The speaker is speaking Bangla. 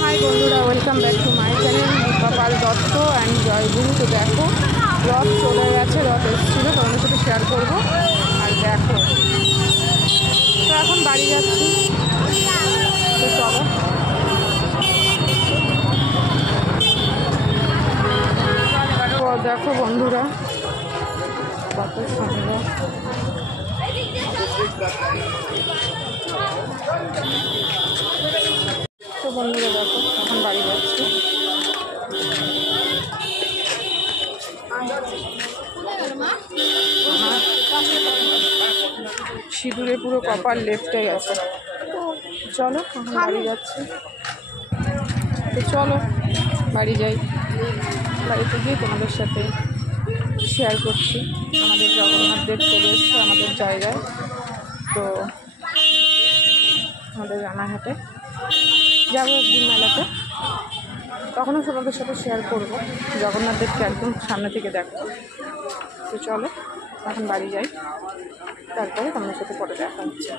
হাই বন্ধুরা, welcome back to my channel Dipa Dutta and Joyguru. তো দেখো, রথ চলে গেছে, রথ এসেছিলো, তোমাদের সাথে শেয়ার করবো। আর দেখো, তো এখন বাড়ি যাচ্ছি, তো চলো। দেখো বন্ধুরা, কত সুন্দর। তো বন্ধুরা দেখো, এখন বাড়ি যাচ্ছি। সিঁদুরে পুরো কপাল লেপটে গেছে। চলো, এখন বাড়ি যাচ্ছি। তো চলো বাড়ি যাই। বাড়িতে গিয়ে তোমাদের সাথে শেয়ার করছি। আমাদের জগন্নাথ দেব চলে এসছে আমাদের জায়গায়, তো আমাদের রানাঘাটে যাবো একদিন মেলাতে, তখনও তোমাদের সাথে শেয়ার করবো। জগন্নাথ দেবকে একদম সামনে থেকে দেখো। তো চলো এখন বাড়ি যাই, তারপরে তোমাদের সাথে পরে দেখা হচ্ছে।